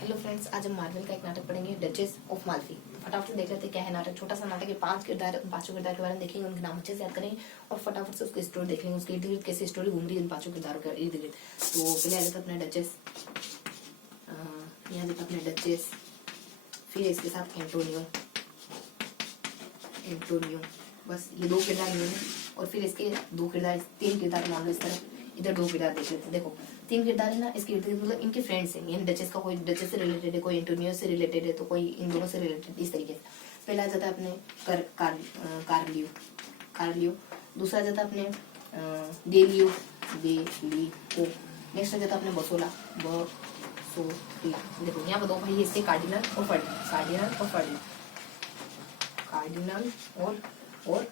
Hello friends, आज हम Marvel का एक नाटक पढ़ेंगे, डचेस ऑफ माल्फी। फटाफट से देख लेते हैं क्या है नाटक। छोटा सा नाटक है, 5 किरदार, पांचों किरदार के बारे में देखेंगे, उनके नाम अच्छे से याद करेंगे और फटाफट से उसकी स्टोरी देख लेंगे, उसके इर्द गिर्द कैसे स्टोरी घूम रही है इन पांचों किरदारों के इर्द गिर्द। तो पहले आ जाता है अपने डचेस, यहाँ देखा अपने डचेस, फिर इसके साथ एंटोनियो, बस ये 2 किरदार हैं और फिर इसके 2 किरदार, 3 किरदार मान लो इस तरफ, इधर 2 किरदार देख लेते हैं। देखो 3 किरदार है ना, इसके मतलब इनके फ्रेंड्स हैं, यानी डचेस का कोई डचेस से रिलेटेड है, कोई एंटोनियो से रिलेटेड है, तो कोई इन दोनों से रिलेटेड, इस तरीके से। पहला आ जाता है अपने कार्लियो, दूसरा आ जाता है अपने डेलियो, नेक्स्ट आ जाता है अपने बसोला। देखो यहाँ बताओ भाई, इसके कार्डिनल और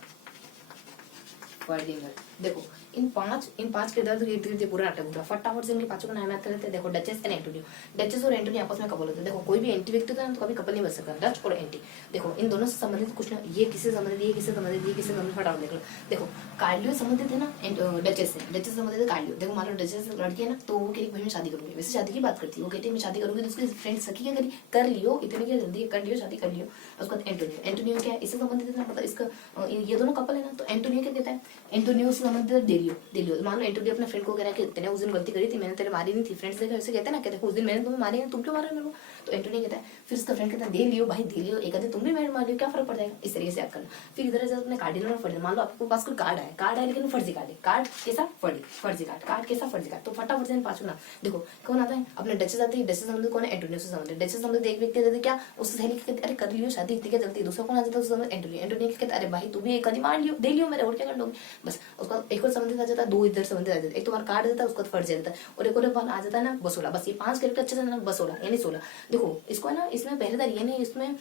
फर्डिनल। देखो इन पांच किरदार इर्द गिर्द पूरा नाटक होता है। फटाफट से इनके पांचों का नाम याद कर लेते हैं। देखो डचेस एंड एंटोनियो, डचेस और एंटोनियो आपस में कपल होते हैं। देखो कोई भी एंटी व्यक्ति होता है तो कभी कपल नहीं बन सकता, डच और एंटी। देखो इन दोनों से संबंधित कुछ ना, ये किससे संबंधित, ये किससे संबंधित, ये किससे संबंधित, फटाफट देख लो। देखो कार्लियो संबंधित है ना डचेस से, डचेस संबंधित है कार्लियो। देखो मान लो डचेस लड़की है ना, तो वो कहेगी भाई मैं शादी करूंगी, वैसे शादी की बात करती है, वो कहती है मैं शादी करूंगी, तो उसकी फ्रेंड सखी क्या करी, कर लियो, इतनी क्या जल्दी कर लियो, शादी कर लियो। उसके बाद एंटोनियो क्या है, इससे संबंधित है ना, मतलब इसका ये दोनों कपल है ना, तो एंटोनियो क्या कहता है, एंटोनियो से संबंधित डेलियो। मान लो एंटोनियो अपने फ्रेंड को कह रहा है कि तेने उस दिन गलती करी थी, मैंने तेरे मारी नहीं थी। फ्रेंड्स देखा वैसे कहते हैं ना, कहते हैं उस दिन मैंने तुम्हें मारी है, तुम क्यों मारे मेरे को। तो एंटोनियो कहता है, फिर उसका फ्रेंड कहता है दे लियो भाई, दे लियो, एक आधे तुम भी मैंने मार लियो, क्या फर्क पड़ जाएगा, इस तरीके से याद करना। फिर इधर से अपने कार्डिनल और फर्जी, मान लो आपके पास कोई कार्ड है लेकिन फर्जी कार्ड है, कार्ड कैसा फर्जी कार्ड, तो फटाफट से पांचों ना देखो कौन आता है, अपने डचेस आती है, डचेस संबंधित कौन है, एंटोनियो से संबंधित। डचेस संबंधित एक व्यक्ति कहते क्या, उससे सहेली कहते अरे कर लियो शादी, इतनी क्या जल्दी। दूसरा कौन आ जाता है उससे संबंधित एंटोनियो कहता अरे भाई तू भी एक आधी मार लियो, दे लियो मेरे, और क्या कर लोगे बस। उसका एक और संबंधित आ जाता है, 2 इधर संबंधित आ जाता है, एक तो बार कार्ड देता है, उसका फर्ज जाता है, और एक और आ जाता है ना बसोला। बस ये 5 कैरेक्टर अच्छे से ना, बसोला यानी 16। देखो इसको है ना, इसमें पहरेदारी यानी इसमें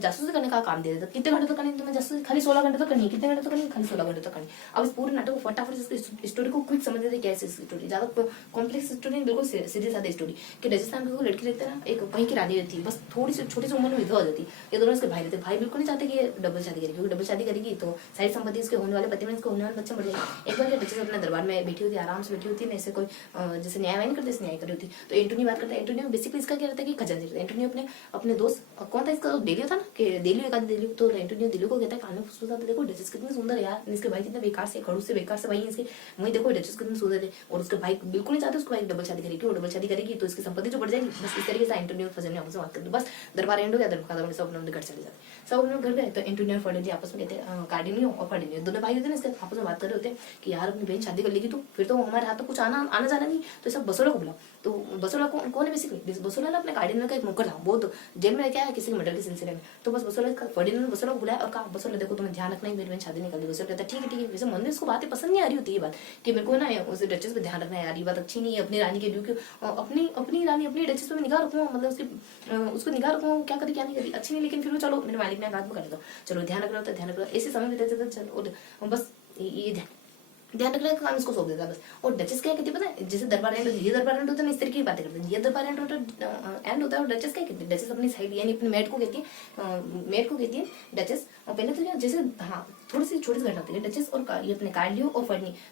जासूसी करने का काम दे देता है। कितने घंटे तक करनी तुम्हें जासूसी, खाली 16 घंटे तक करनी, कितने घंटे तक करनी, खाली 16 घंटे तक करनी। अब इस पूरे नाटक को फटाफट से स्टोरी को क्विक समझ लेते, कैसे स्टोरी, ज्यादा कॉम्प्लेक्स स्टोरी, बिल्कुल सीधी सादी स्टोरी। कि राजस्थान में कोई लड़की रहती है ना, एक वहीं की रानी रहती है, बस थोड़ी सी छोटी सी उम्र में विधवा हो जाती है। ये दोनों इसके भाई रहते, भाई बिल्कुल नहीं चाहते कि डबल शादी करेगी, क्योंकि डबल शादी करेगी तो सारी संपत्ति इसके होने वाले पति में इसके होने वाले बच्चे मर जाएंगे। एक बार क्या डचेस अपने दरबार में बैठी होती है, आराम से बैठी होती है, ऐसे कोई जैसे न्याय नहीं करते, न्याय कर रही होती। तो एंटोनियो बात करता है, एंटोनियो बेसिकली इसका क्या रहता है कि खजांची रहता है। एंटोनियो अपने दोस्त कौन था इसका, डेलियो था ना, कि डेलियो, एक आदमी डेलियो। तो एंटोनियो डेलियो को कहता है, कान में फुसफुसाता है, देखो डचेस कितनी सुंदर है यार, इसके भाई कितने बेकार से, खड़ूस से बेकार से भाई है इसके, वही देखो डचेस कितनी सुंदर है, और उसके भाई बिल्कुल नहीं चाहते उसको भाई डबल शादी करेगी, और डबल शादी करेगी तो इसकी संपत्ति जो बढ़ जाएगी। बस इस तरीके से एंटोनियो फर्जिनो आपस में बात करते, बस दरबार एंड हो गया, दरबार सब अपने घर चले जाते, सब अपने घर गए। तो एंटोनियो और फर्डिनियो आपस में कहते हैं, कार्डिनियो और फर्डिनियो दोनों भाई होते हैं ना, इसके आपस में बात कर रहे होते हैं कि यार अपनी बहन शादी कर लेगी तो फिर तो हमारे हाथ तो कुछ आना जाना नहीं, तो सब बसोला को बुलाओ। तो बसोला कौन है बेसिकली, बसोला ना अपने कार्डिनल का एक नौकर था, बहुत जेल में क्या है किसी के मर्डर के सिलसिले में। तो बस बसोला फर्डिनल ने बसोला को बुलाया और कहा, बसोला देखो तुम्हें ध्यान रखना है, मेरी बहन शादी नहीं कर दी। बसोला कहता है ठीक है। वैसे मन में उसको बातें पसंद नहीं आ रही होती, ये बात कि मेरे को ना उस डचेस पे ध्यान रखना है यार, ये बात अच्छी नहीं है, अपनी रानी के ड्यू अपनी रानी अपनी डचेस पे निगाह रखूँ, मतलब उसको निगाह रखूँ, क्या करी क्या नहीं करी अच्छी नहीं, लेकिन फिर चलो मेरे मालिक ने बात में कर दो, चलो ध्यान रख रहा होता, ऐसे समय बिताते चलो बस ये ध्यान रखने का काम इसको सौंप देता है बस। और डचेस क्या कहती है पता है, जैसे दरबार एंड, ये दरबार एंड होता है ना, इस तरीके की बातें करते हैं, ये दरबार एंड होता है, और डचेस क्या कहती है, डचेस अपनी साइड यानी अपनी मेड को कहती है डचेस। और पहले तो क्या जैसे हाँ थोड़ी सी छोटी सी घटना होती है, डचेस और ये अपने कार्डियो और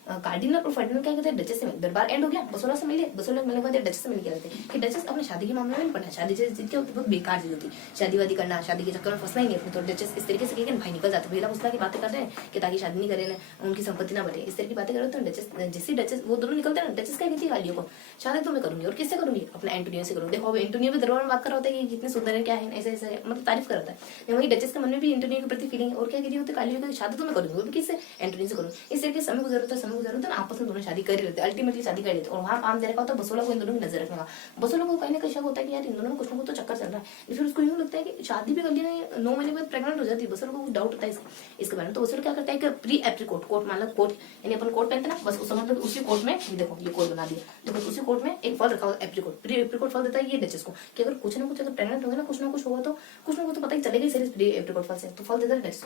कार्डिनल और फर्डिनल क्या कहते हैं, डचेस से दरबार एंड हो गया, बसोला से मिले, बसोला मिलने के बाद डचेस से मिल के रहते हैं कि डचेस अपने शादी के मामले में नहीं पढ़ना, शादी जैसे क्या होती है बहुत बेकार चीज होती है, शादी वादी करना, शादी के चक्कर में फंसना ही नहीं अपने। तो डचेस इस तरीके से कहकर भाई निकल जाते, भैया उसला की बातें कर रहे हैं कि ताकि शादी नहीं करें, उनकी संपत्ति ना बढ़े, इस तरह की बातें कर रहे हैं। तो जैसे डचेस वो दोनों निकलते हैं ना, डचेस क्या कहती है कार्डियो को, शादी तो मैं करूंगी, और किससे करूंगी, अपने एंटोनियो से करूंगी। देखो अब एंटोनियो भी दरबार में बात कर रहा होता है कि कितने सुंदर है, क्या है, ऐसे ऐसे मतलब तारीफ कर रहा है। वही डचेस के मन में भी एंटोनियो के प्रति फीलिंग, और क्या कहती होती है कार्डियो की, शादी तो मैं करूंगी, किससे, एंटोनियो से करूंगी। इस तरीके समय गुजरता है ना, आपस में दोनों शादी कर रहते हैं, अल्टीमेटली शादी कर लेते हैं। और वहाँ काम दे रखा होता है बसोला को इन दोनों की नजर रखने का। बसोला को कहीं ना कहीं शक होता है कि यार इन दोनों में कुछ ना कुछ तो चक्कर चल रहा है, फिर उसको यूं लगता है कि शादी भी कर लिया 9 महीने बाद प्रेग्नेंट हो जाती है। बसोला को डाउट होता है इसके बारे में। तो बसोला क्या करता है कि प्री एप्रिकोट कोट, मान लो कोट यानी अपन कोट पहनते ना, बस उस समय उसी कोट में देखो ये कोट बना दिया, देखो उसी कोट में एक फल रखा हुआ एप्रिकोट, प्री एप्रिकोट फल देता है ये डचेस को कि अगर कुछ ना कुछ प्रेग्नेंट होगा ना, कुछ ना कुछ होगा तो पता ही चलेगा प्री एप्रिकोट फल से, तो फल देता है डचेस।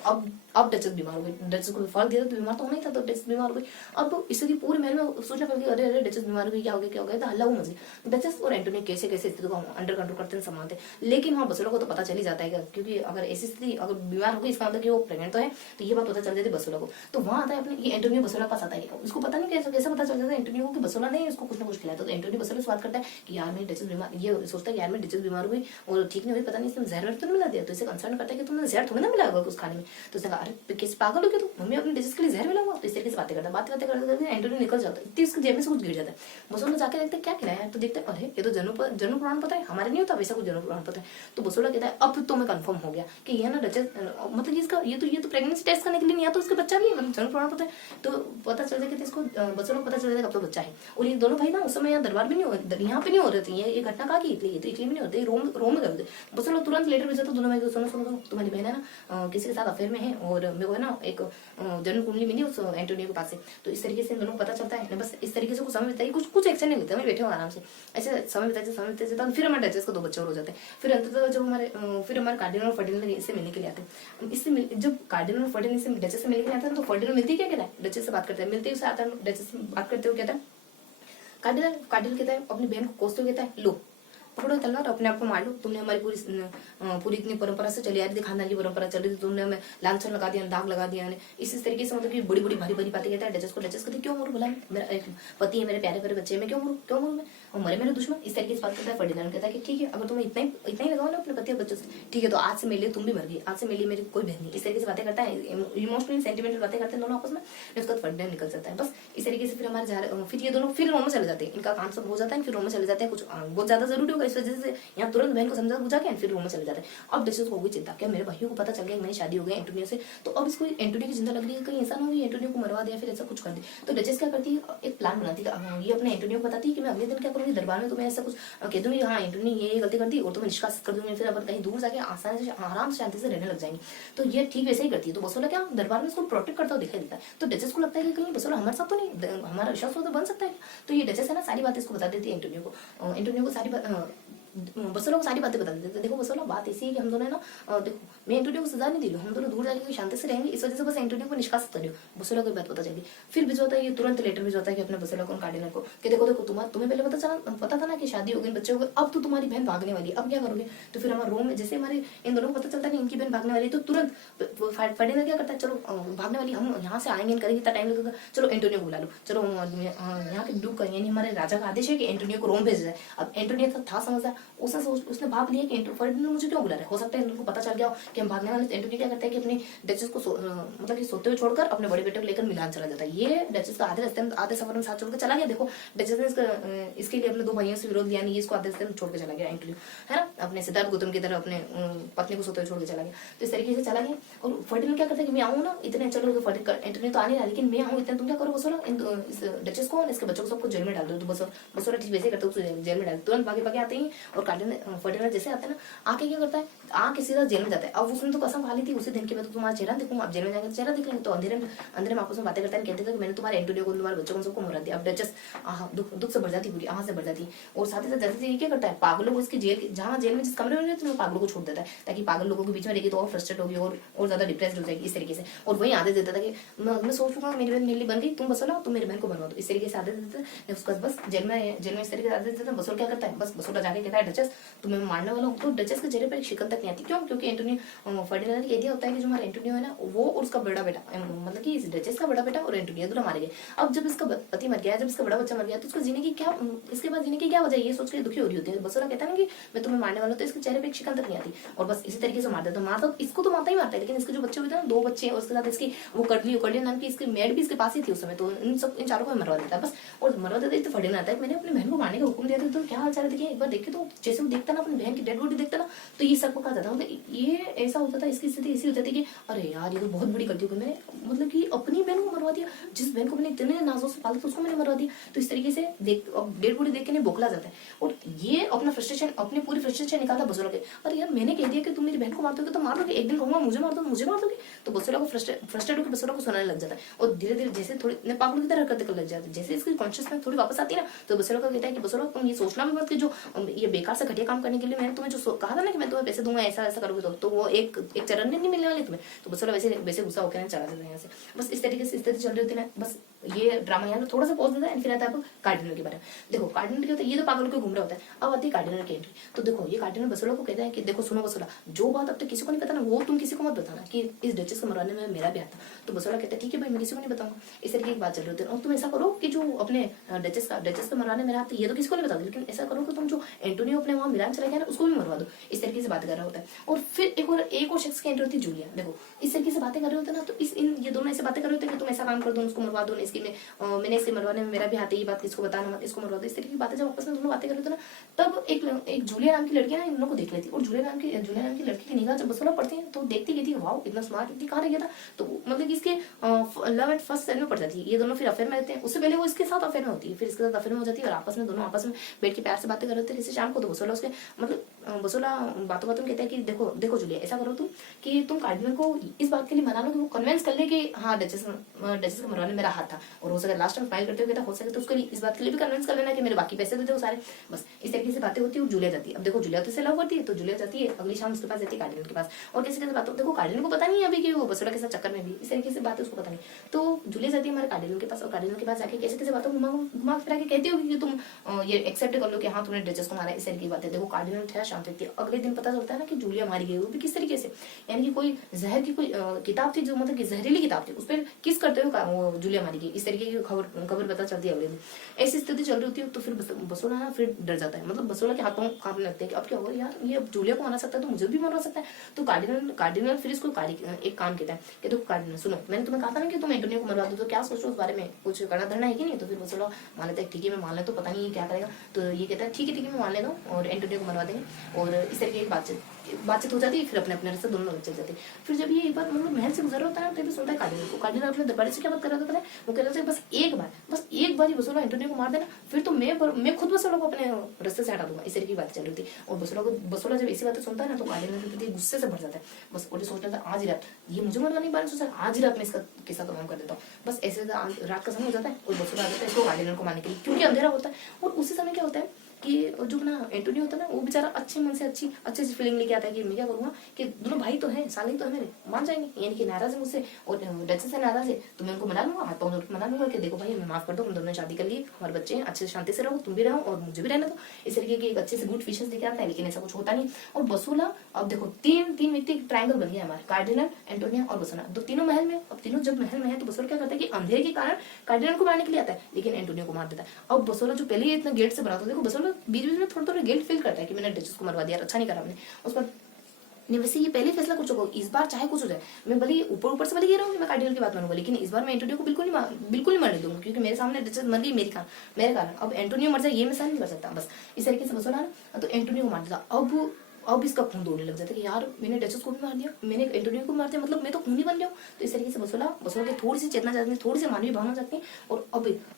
अब डचेस बीमार बीमार हो गई, डचेस को फल दिया तो बीमार तो होना ही था, तो डचेस बीमार हो गई। अब इसलिए पूरे महल में सोचने लगी, अरे अरे डचेस बीमार हो गई, क्या हो गया क्या हो गया, तो हल्ला हुआ मच गया। डचेस और एंटोनी कैसे कैसे स्थिति को अंडर कंट्रोल करते हैं, संभालते हैं। लेकिन हाँ बसोला को तो पता चल ही जाता है, क्योंकि अगर ऐसी स्थिति अगर बीमार हो गई इसका मतलब कि वो प्रेग्नेंट तो है, तो ये बात पता चल जाती है बसोला को। तो वहां आता है अपने ये एंटोनियो बसोला पास आता है, उसको पता नहीं कैसे पता चल जाता है एंटोनियो को कि बसोला ने उसको कुछ ना कुछ खिलाया। तो एंटोनियो बसोला से बात करता है कि यार मेरी डचेस बीमार, ये सोचता है यार मेरी डचेस बीमार हो गई और ठीक नहीं हुई, पता नहीं इसने जहर तो नहीं मिला दिया। तो इसे कंसर्न करता है कि तुमने जहर थोड़ी ना मिला होगा उस खाने में। तो उसने कहा अरे किस पागल हो क्या तुम, मम्मी अपनी डचेस के लिए जहर मिला हुआ। तो इस तरीके से बातें करता करते एंटोनियो निकल जाता है, इतनी उसकी जेब में से कुछ गिर जाता है। बसोला जाके देखते क्या खिलाया, तो देखते अरे ये तो जन्म प्रमाण पता है, हमारे नहीं होता वैसा कुछ जन्म प्रमाण पता है। तो बसोला कहता है अब तो मैं कंफर्म हो गया कि ये ना डचेस मतलब इसका ये तो प्रेगनेंसी टेस्ट करने के लिए नहीं आता, उसके बच्चा भी है, मतलब जन्म प्रमाण पता है। तो पता चल जाएगा इसको बसोला को पता चल जाएगा अब तो बच्चा है। और ये दोनों भाई ना उस समय यहाँ दरबार भी नहीं हो, यहाँ पे नहीं हो रहे थे, ये घटना कहा की इटली, तो इटली में नहीं होते, रोम में करते। बसोला तुरंत लेटर भेजा था दोनों भाई को, सुनो सुनो तुम्हारी बहन है ना किसी के साथ अफेयर में है और मेरे को है ना एक जन्म कुंडली मिली उस एंटोनियो के पास से। तो इस तरीके से इन दोनों को पता चलता है, बस इस तरीके से कुछ समय बिताइए, कुछ एक्शन नहीं लेते, मैं बैठे हूँ आराम से, ऐसे समय बिताते फिर हमारे डचेस को 2 बच्चे और हो जाते हैं। फिर अंततः जब हमारे कार्डिनल फर्डिनल इससे मिलने के लिए आते हैं, इससे जब कार्डिनल फर्डिनल से डचेस से मिलने के लिए आता है तो फर्डिनल मिलती क्या कहता है, डचेस से बात करता है, मिलते ही उसे आता है, डचेस से बात करते हुए कहता है कार्डिनल कहता है अपनी बहन को कोसते हुए कहता है लो पकड़ो तलवार अपने आप को मार लो, तुमने हमारी पूरी इतनी परंपरा से चली आ रही थी, खानदान की परंपरा चल रही थी, तुमने हमें लांछन लगा दिया, दाग लगा दिया। इसी तरीके से मतलब कि बड़ी बड़ी भारी भारी बातें कहता है डचेस को। डचेस कहती क्यों मरू, भला मेरा एक पति है, मेरे प्यारे प्यारे बच्चे, मैं क्यों मरू मैं, और मरे मेरे दुश्मन। इस तरीके से बात करता है। फर्डिनांड कहता है कि ठीक है अगर तुम्हें इतना ही लगाओ ना अपने पति और बच्चों से, ठीक है तो आज से मेरे लिए तुम भी मर गई, आज से मेरे लिए मेरी कोई बहन नहीं। इस तरीके से बातें करता है, इमोशनली सेंटिमेंटल बातें करते हैं दोनों आपस में। उसके बाद फर्डिनांड निकल जाता है। बस इस तरीके से फिर ये दोनों फिर रोम में चले जाते हैं, इनका काम सब हो जाता है, फिर रोम में चले जाते हैं। कुछ बहुत ज्यादा जरूरी होगा इस वजह से यहाँ तुरंत बहन को समझा बुझा के फिर रूम में चले जाते हैं। अब डचेस को हो गई चिंता, क्या मेरे भाइयों को पता चल गया मेरी शादी हो गई एंटोनियो से, तो अब इसको एंटोनियो की चिंता लग रही है कहीं ऐसा ना हो एंटोनियो को मरवा दिया फिर ऐसा कुछ कर दे। तो डचेस क्या करती है, एक प्लान बनाती है, ये अपने एंटोनियो को बताती है कि मैं अगले दिन क्या करूंगी, दरबार में तुम्हें ऐसा कुछ कह दूंगी हाँ एंटोनी ये गलती कर दी और तुम्हें निष्कासित कर दूंगी, फिर अपन कहीं दूर जाके आसानी से आराम से शांति से रहने लग जाएंगे। तो ये ठीक वैसे ही करती है। तो बसोला क्या दरबार में इसको प्रोटेक्ट करता हुआ दिखाई देता है। तो डचेस को लगता है कि कहीं बसोला हमारे साथ तो नहीं, हमारा विश्वास तो बन सकता है। तो ये डचेस है ना सारी बात इसको बता देती है एंटोनियो को सारी बसोला को सारी बातें बता देते थे। देखो बसोला बात ऐसी है कि हम दोनों ना देखो मैं एंटोनियो को सजा नहीं दे रही हूँ, हम दोनों दूर जाके शांति से रहेंगे, इस वजह से बस एंटोनियो को निष्कासित कर रही हूँ। बसोला को बात पता चली, फिर भिजवाता है ये तुरंत लेटर भिजवाता है कि अपने बसोला को कार्डिनल को कि देखो तुम्हें पहले पता था ना कि शादी हो गई, बच्चे हो गए, अब तो तुम्हारी बहन भागने वाली है, अब क्या करोगे। तो फिर हमारे रोम में जैसे हमारे इन दोनों को पता चलता है इनकी बहन भागने वाली, तो तुरंत फर्डिनांड क्या करता है, चलो भागने वाली हम यहाँ से आएंगे करेंगे, इतना टाइम लगेगा, चलो एंटोनियो को बुला लो, चलो यहाँ के ड्यूक यानी हमारे राजा का आदेश है कि एंटोनियो को रोम भेज जाए। अब एंटोनियो था समझदार, उसने भाग लिया कि फर्डिनांड मुझे क्यों बुला रहा है, हो सकता है उनको पता चल गया कि हम भागने वाले। एंटोनियो क्या करता है कि अपनी डचेस को मतलब कि सोते हुए छोड़कर अपने बड़े बेटे को लेकर मिलान चला जाता है। ये डचेस का आधे सफर में साथ छोड़कर चला गया। देखो डचेस ने इसके लिए अपने 2 भाइयों से विरोध दिया नहीं, इसको आधे रास्ते में छोड़ के चला गया एंटोनियो, है ना, अपने सिद्धार्थ गौतम की तरह अपने पत्नी को सोते हुए छोड़ के चला गया। तो इस तरीके से चला गया। और फर्डिनांड क्या करता है कि मैं आऊँ ना इतने, चलो एंटोनियो तो आ नहीं रहा लेकिन मैं आऊँ इतने, तुम क्या करो बसोला इस डचेस को और इसके बच्चों को सबको जेल में डाल दो। तो बसोला ठीक वैसे करता है, जेल में डाल तुरंत भागे आते हैं। और फर्डिनांड जैसे आते हैं ना आके क्या करता है, आके सीधा जेल में जाता है। अब उसने तो कसम खा ली थी उसी दिन के, मैं तो तुम्हारा चेहरा देखूंगा, अब जेल में जाकर चेहरा देख लेंगे। तो अंधेरे में आपस में बातें करता है, कहते थे कि मैंने तुम्हारे एंटोनियो को तुम्हारे बच्चों को सबको मरा दिया। अब डचेस दुख से बढ़ जाती, पूरी से बढ़ जाती। और साथ ही साथ जैसे ये क्या करता है, पागलों को इसकी जहाँ जेल में जिस कमरे में रहते हैं पागलों को छोड़ देता है, ताकि पागल लोगों के बीच में रहेगी तो और फ्रस्ट्रेट होगी और ज्यादा डिप्रेस्ड हो जाएगी इस तरीके से। और वही आदेश देता था कि मैं सोचूंगा मेरी बहन मेरे लिए बन गई, तुम बसोला तुम मेरी बहन को बनवा दो, इस तरीके से आदेश देते हैं। उसके बाद बस जेल में इस तरीके से आदेश देते हैं। बसोला क्या करता है, बस बसोला जाके कहता है डचेस तुम्हें मारने वाला हूँ। तो डचेस के चेहरे पर एक शिकन तक नहीं आती, क्यों, क्योंकि एंटोनियो फर्डिनांड ने दिया होता है कि जो हमारा एंटोनियो है ना वो और उसका बड़ा बेटा मतलब कि डचेस का बड़ा बेटा और एंटोनियो दोनों मारे गए। अब जब इसका पति मर गया, जब इसका बड़ा बच्चा मर गया, तो उसको जीने की क्या, इसके बाद जीने की क्या वजह, ये सोच के दुखी हो रही होती है। बसोला कहता है ना कि मैं तुम्हें मारने वाला हूं, तो इसके चेहरे पे एक शिकन तक नहीं आती और बस इसी तरीके से मारता है। तो मारता इसको तो मारता ही मारता है, लेकिन इसके जो बच्चे हुए थे ना 2 बच्चे और उसके साथ इसकी वो कड़ली नाम की इसकी मेड भी इसके पास ही थी उस समय। तो इन चारों को मरवा देता है बस। और मरवा देता है तो फर्डिनांड आता है मैंने अपनी बहन को मारने का हुक्म दिया था, तो क्या हाल चाल है, देखिए एक बार देखे। तो जैसे वो देखता ना अपनी बहन की डेड बॉडी देखता ना, तो ये सबको कहा जाता, मतलब ये ऐसा होता था, इसकी स्थिति ऐसी हो जाती कि अरे यार ये तो बहुत बड़ी गलती हो गई, मैंने मतलब कि अपनी बहन को मरवा दिया, जिस बहन को मैंने इतने नाजों से पाला था उसको मैंने मरवा दिया। तो इस तरीके से डेड बॉडी देख के नहीं बौखला जाता है। और ये अपना फ्रस्ट्रेशन अपनी पूरी फ्रस्ट्रेशन से निकाला बसोला के, अरे यार मैंने कह दिया कि तुम मेरी बहन को मार दोगे तो मार दोगे, एक दिन कहूंगा मुझे मार दो मुझे मार दोगे, तो बसोला को फ्रस्ट्रेट होकर बसोला को सुनाने लग जाता है। और धीरे धीरे जैसे थोड़ी पागलों की तरह हरकतें करने लग जाती है। जैसे इसकी कॉन्शियसनेस थोड़ी वापस आती है ना, तो बसोला को कहता है कि बसोला तुम ये सोचना भी मत कि जो ये बेकार से घटिया काम करने के लिए मैंने तुम्हें जो कहा था ना कि मैं तुम्हें पैसे दूंगा ऐसा ऐसा करोगे तो वो एक चरण नहीं मिलने वाले तुम्हें। तो बसोला वैसे वैसे गुस्सा होकर चला जाता है यहाँ से। बस इस तरीके से स्थिति चल रही होती है ना। बस ये ड्रामा यहाँ थोड़ा सा पॉज देता है, फिर आता है कार्डिनल के बारे में। देखो कार्डिनल क्या होता है, ये तो पागल को घूम रहा होता है। अब आती है कार्डिनल की एंट्री। तो देखो ये कार्डिनल बसोला को कहता है कि देखो सुनो बसोला, जो बात अब तक किसी को नहीं पता ना वो तुम किसी को मत बताना कि इस डचेस को मरवाने में मेरा भी हाथ था। तो बसोला कहता है ठीक है भाई मैं किसी को नहीं बताऊंगा। इस तरीके की बात चल रही होती है। और तुम ऐसा करो कि जो अपने डचेस को मरवाने मेरा हाथ ये तो किसी को नहीं बता दो, लेकिन ऐसा करो कि तुम जो एंटोनियो अपने वहां मिलान चला गया ना उसको भी मरवा दो। इस तरीके से बात कर रहा होता है। और फिर एक और शख्स की एंट्री होती है जूलिया। देखो इस तरीके से बातें कर रहे होते हैं ना, तो ये दोनों ऐसे बातें कर रहे होते हैं कि तुम ऐसा काम कर दो उसको मरवा दो, इसकी मैंने इसके मरवाने में मेरा भी हाथ है, ये बात किसको बताना मत, इसको मरवा दो। इस तरीके की बातें जब आपस में दोनों बातें कर रहे थे ना, तब एक जूलिया नाम की लड़की ना इन दोनों को देख लेती। और जूलिया नाम की लड़की की निगाह जब बसोला पड़ती है तो देखती कहती है वाओ इतना स्मार्ट, इतनी कहाँ रह गया था। तो मतलब कि इसके लव एट फर्स्ट साइड में पड़ जाती है। ये दोनों फिर अफेयर में रहते हैं। उससे पहले वो इसके साथ अफेयर में होती है, फिर इसके साथ अफेयर में हो जाती है और आपस में दोनों आपस में बैठ के प्यार से बातें कर रहे थे जैसे शाम को। तो बसोला उसके मतलब बसोला बातों बातों में कहता है कि देखो जूलिया ऐसा करो तुम कि तुम कार्डिनल को इस बात के लिए मना लो कि वो कन्विंस कर ले कि हाँ डचेस को मरवाने में मेरा हाथ था। और हो सके लास्ट टाइम फाइल करते हुए हो सके तो उसको इस बात के लिए भी कन्विंस कर लेना कि मेरे बाकी पैसे दे दो सारे। बस इस तरीके से बातें होती है और जूलिया जाती है। अब देखो जूलिया तो इसे लव करती है, तो जूलिया जाती है अगली शाम उसके पास जाती है कार्डिनल के पास। और कैसे कैसे बात देखो कार्डिनल को पता नहीं है अभी कि वो बसोला के साथ चक्कर में भी इस तरीके से बात है उसको पता नहीं। तो जूलिया जाती है हमारे कार्डिनल के पास और कार्डिनल के पास जाके कैसे कैसे बातों घुमा फिरा के कहती होगी कि तुम ये एक्सेप्ट कर लो कि हाँ तुमने डचेस को मारा। इस तरीके की बात है। देखो कार्डिनल था शांत व्यक्ति। अगले दिन पता चलता है ना कि जूलिया मारी गई, वो भी किस तरीके से, यानी कि कोई जहर की कोई किताब थी जो मतलब कि जहरीली किताब थी, उस पर किस करते हुए वो जूलिया मारी गई। इस तरीके की खबर पता चलती है अगले दिन। ऐसी स्थिति चल रही होती है। तो फिर बसोला ना फिर डर जाता है, मतलब बसोला के हाथों कांपने लगते हैं कि अब क्या होगा यार, ये अब जूलिया को मारा सकता है तो मुझे भी मारवा सकता है। तो कार्डिनल फिर इसको एक काम कहता है कि देखो कार्डिनल सुनो, मैंने तुम्हें कहा था ना कि तुम एंटोनियो को मरवा दो, तो क्या सोचो उस बारे में, कुछ करना धरना है कि नहीं। तो फिर बसोला मान लेता है ठीक है मैं मान लेता हूँ, पता नहीं क्या करेगा। तो ये कहता है ठीक है मैं मान लेता हूँ और एंटोनियो को मरवा देंगे। और इस तरीके की बातचीत हो जाती है। फिर अपने रास्ते दोनों लोग चल जाते हैं। फिर जब ये एक बार मतलब महल से गुजर होता है तभी सुनता है कार्डिनल को। कार्डिनल अपने दरबारी से क्या बात कर रहा था, वो कह रहा था बस एक बार ही बसोला एंटोनियो को मार देना, फिर तो मैं खुद बसोला को अपने रास्ते से हटा दूंगा। इस तरीके की बात चल रही थी। और बसोला जब ऐसी बातें सुनता है ना तो कार्डिनल के प्रति गुस्से से भर जाता है। बस और सोचता था आज ही रात ये मुझे मरवा नहीं पा रहा, सोचा आज ही रात में इसका किस्सा तमाम कर देता हूँ। बस ऐसे रात का समय हो जाता है और बसोला आ जाता है इसको कार्डिनल को मारने के लिए, क्योंकि अंधेरा होता है। और उसी समय क्या होता है कि जो ना एंटोनियो होता है ना वो बेचारा अच्छे मन से अच्छे से फीलिंग लेके आता है कि मैं क्या करूंगा कि दोनों भाई तो हैं, साले तो है मेरे, मान जाएंगे, यानी कि नाराज है मुझसे और डचेस से नाराज है, तो मैं उनको मना लूंगा, हाथ पाँव जोड़ मना लूंगा कि देखो भाई हमें माफ कर दो, हम दोनों ने शादी कर ली, हमारे बच्चे हैं, अच्छे से शांति से रहो, तुम भी रहो और मुझे भी रहने दो। इस तरीके की एक अच्छे से गुड विशेष लेके आता है, लेकिन ऐसा कुछ होता नहीं। और बसोला अब देखो तीन व्यक्ति ट्रायंगल बन गया हमारे, कार्डिनल, एंटोनिया और बसोला, तो तीनों महल में। अब तीनों जब महल में है तो बसोला क्या करता है कि अंधेरे के कारण कार्डिनल को मारने के लिए आता है, लेकिन एंटोनियो को मार देता है। अब बसोला जो पहले इतना गेट से बना था, देखो बसोला बीच बीच में थोड़ा गिल्ट फील करता है कि मैंने डचेस को मरवा दिया, अच्छा नहीं करा हमने उस पर। नहीं वैसे ये पहले फैसला कुछ होगा, इस बार चाहे कुछ हो जाए, मैं भले ऊपर से भले कह रहा हूँ मैं कार्डिनल की बात मानूंगा, लेकिन इस बार मैं एंटोनियो को बिल्कुल नहीं मरने दूंगा, क्योंकि मेरे सामने डचेस मर गई मेरे कारण। अब एंटोनियो मर जाए ये मैं सहन नहीं कर सकता। बस इस तरीके से बसोला ना तो एंटोनियो को मार देता। अब इसका खून दौड़ने लग जाता है कि यार मैंने डचेस को भी मार दिया, मैंने एंटोनियो को मार दिया, मतलब मैं तो खूनी बन गया हूँ। तो इस तरीके से बसोला की थोड़ी सी चेतना जाती है, थोड़ी सी मानवीय भावना जाती है। और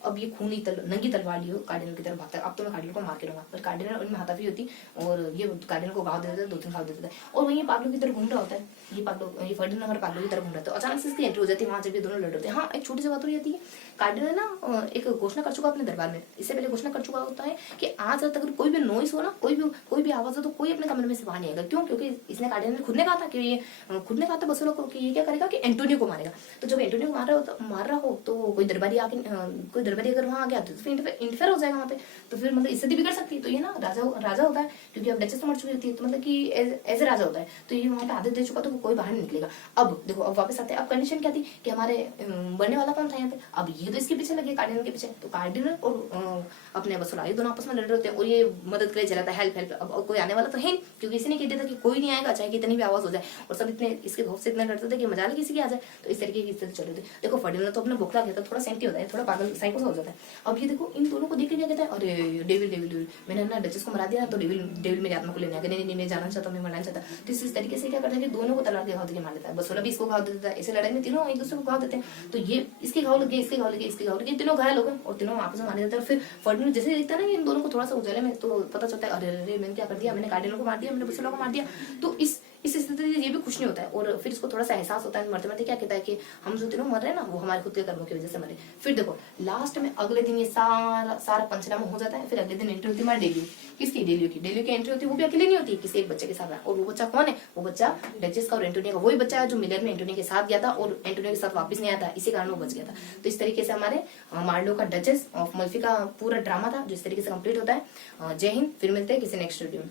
अब ये खूनी नंगी तलवार लियो कार्डिनल की तरफ भागता है। अब तो मैं कार्डिनल को मार के रहूंगा, पर कार्डिनल उनमें हाथाफी होती और ये कार्डिनल को घाव देता है, 2-3 घाव देता है। और वही पागलों की तरफ घूम रहा होता है, ये फर्डिनेंड हमारे पागलों की तरफ घूम रहा था। अचानक से इसकी एंट्री हो जाती है वहां जब ये दोनों लड़ रहे हैं। हाँ एक छोटी सी बात हो जाती है, कार्डिनल ना एक घोषणा कर चुका अपने दरबार में, इससे पहले घोषणा कर चुका होता है कि आज रात अगर कोई भी नॉइस हो ना, कोई भी आवाज हो, तो कोई अपने कमरे में से बाहर नहीं आएगा। क्यों? क्योंकि इसने कार्डिनल ने खुद ने कहा था बसोला को कि ये क्या करेगा कि एंटोनियो को मारेगा। तो जब एंटोनियो को मार रहा हो तो कोई दरबारी अगर वहां आ गया तो फिर इंटरफेयर हो जाएगा वहां पे, तो फिर मतलब स्थिति बिगड़ सकती है। तो ये ना राजा होता है, क्योंकि अब डचेस तो मर चुकी होती है, तो मतलब कि एज ए राजा होता है, तो ये वहां पे आदेश दे चुका तो कोई बाहर नहीं निकलेगा। अब देखो अब वापस आते हैं। अब कंडीशन क्या थी कि हमारे बनने वाला कौन था यहाँ पे, अब ये तो इसके पीछे लगे कार्डिनल के पीछे, तो कार्डिनल और अपने बसोला ये दोनों आपस में लड़ रहे होते हैं और ये मदद करे चला था, हेल्प। अब कोई आने वाला तो है नहीं, क्योंकि क्योंकि इसी ने कह दिया था कि कोई नहीं आएगा चाहे कितनी भी आवाज हो जाए, और सब इतने इसके खौफ से इतना डरते थे कि मजाल किसी की आ जाए। तो इस तरीके की स्थिति चल रही थी। देखो फर्डिनेंड तो अपने बौखला गया था, थोड़ा सेंटी होता है, थोड़ा पागल साइको सा हो जाता है। अब ये देखो इन दोनों को देख के क्या कहता है, अरे डेविल डेविल डेविल, मैंने ना डचेस को मरा दिया तो डेविल डेविल मेरी आत्मा को लेने आ गया, नहीं नहीं मैं जाना चाहता, मैं मरना चाहता। तो इस तरीके से क्या करता है कि दोनों को तलवार के घाव देके मार देता है। बसोला भी इसको घाव देता है, ऐसे लड़ाई में तीनों एक दूसरे को घाव देते हैं। तो ये इसके घाव लगे, इसके घाव लगे, इसके घाव लगे, तीनों घायल हो गए और तीनों आपस में मारे जाते हैं। फिर फर्डिनेंड जैसे देखता है ना इन दोनों को थोड़ा सा उजाले में, तो पता चलता है अरे अरे मैंने क्या कर दिया, मैंने गार्डियन को मार दिया, मैंने बसोला को मार दिया। तो इस स्थिति में ये भी खुश नहीं होता है, और फिर इसको थोड़ा सा एहसास होता है मरते मरते, क्या कहता है कि हम जो तीनों मर रहे हैं ना वो हमारे खुद के कर्मों की वजह से मरे। फिर देखो लास्ट में अगले दिन ये सारा सारा पंचनामा हो जाता है। फिर अगले दिन एंट्री होती है हमारे डेलियो, किसकी, डेलियो की एंट्री होती है। वो भी अकेले नहीं होती, किसी एक बच्चे के साथ। और वो बच्चा कौन है, वो बच्चा डचेस का और एंटोनिया का वही बच्चा है जो मिलर में एंटोनिया के साथ गया था और एंटोनिया के साथ वापस नहीं आया था, इसी कारण वो बच गया था। तो इस तरीके से हमारे मार्लो का डचेस ऑफ मल्फी का पूरा ड्रामा था जो इस तरीके से कंप्लीट होता है। जय हिंद, फिर मिलते हैं किसी नेक्स्ट वीडियो में।